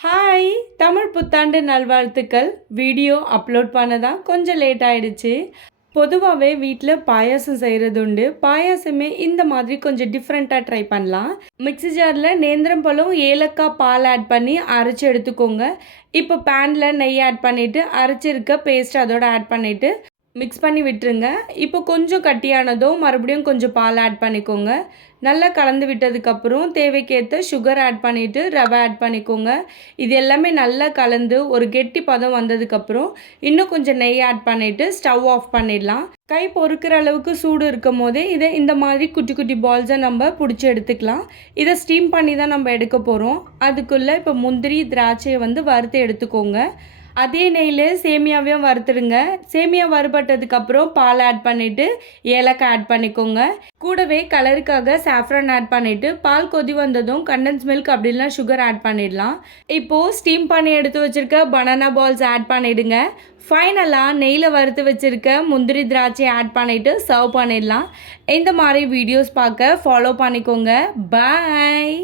Hi! Tamil புத்தாண்டு நல்வாழ்த்துக்கள். Video upload பண்ண தான் கொஞ்சம் லேட் ஆயிடுச்சு. பொதுவாவே வீட்ல பாயாசம் செய்றது உண்டு. பாயாசமே இந்த மாதிரி கொஞ்சம் டிஃப்ரெண்ட்டா ட்ரை பண்ணலாம். மிக்ஸி ஜார்ல நேந்திரம் பழம், ஏலக்காய், பால் ஆட் பண்ணி அரைச்சு எடுத்துக்கோங்க. இப்போ பேன்ல நெய் ஆட் பண்ணிட்டு, அரைச்சிருக்க பேஸ்ட் அதோட ஆட் பண்ணிட்டு மிக்ஸ் பண்ணி விட்டுருங்க. இப்போ கொஞ்சம் கட்டியானதும் மறுபடியும் கொஞ்சம் பால் ஆட் பண்ணிக்கோங்க. நல்லா கலந்து விட்டதுக்கப்புறம் தேவைக்கேற்ற சுகர் ஆட் பண்ணிவிட்டு ரவை ஆட் பண்ணிக்கோங்க. இது எல்லாமே நல்லா கலந்து ஒரு கெட்டி பதம் வந்ததுக்கப்புறம் இன்னும் கொஞ்சம் நெய் ஆட் பண்ணிவிட்டு ஸ்டவ் ஆஃப் பண்ணிடலாம். கை பொறுக்கிற அளவுக்கு சூடு இருக்கும் போதே இதை இந்த மாதிரி குட்டி குட்டி பால்ஸை நம்ம பிடிச்சி எடுத்துக்கலாம். இதை ஸ்டீம் பண்ணி தான் நம்ம எடுக்க போகிறோம். அதுக்குள்ளே இப்போ முந்திரி திராட்சையை வறுத்து எடுத்துக்கோங்க. அதே நெய்யில் சேமியாவையும் வறுத்துடுங்க. சேமியா வறுபட்டதுக்கப்புறம் பால் ஆட் பண்ணிவிட்டு ஏலக்காய் ஆட் பண்ணிக்கோங்க. கூடவே கலருக்காக சாஃப்ரான் ஆட் பண்ணிவிட்டு பால் கொதி வந்ததும் கண்டன்ஸ் மில்க் அப்படின்னா சுகர் ஆட் பண்ணிடலாம். இப்போது ஸ்டீம் பண்ணி எடுத்து வச்சுருக்க பனானா பால்ஸ் ஆட் பண்ணிவிடுங்க. ஃபைனலாக நெய்யில் வறுத்து வச்சுருக்க முந்திரி திராட்சை ஆட் பண்ணிவிட்டு சர்வ் பண்ணிடலாம். இந்த மாதிரி வீடியோஸ் பார்க்க ஃபாலோ பண்ணிக்கோங்க. பாய்.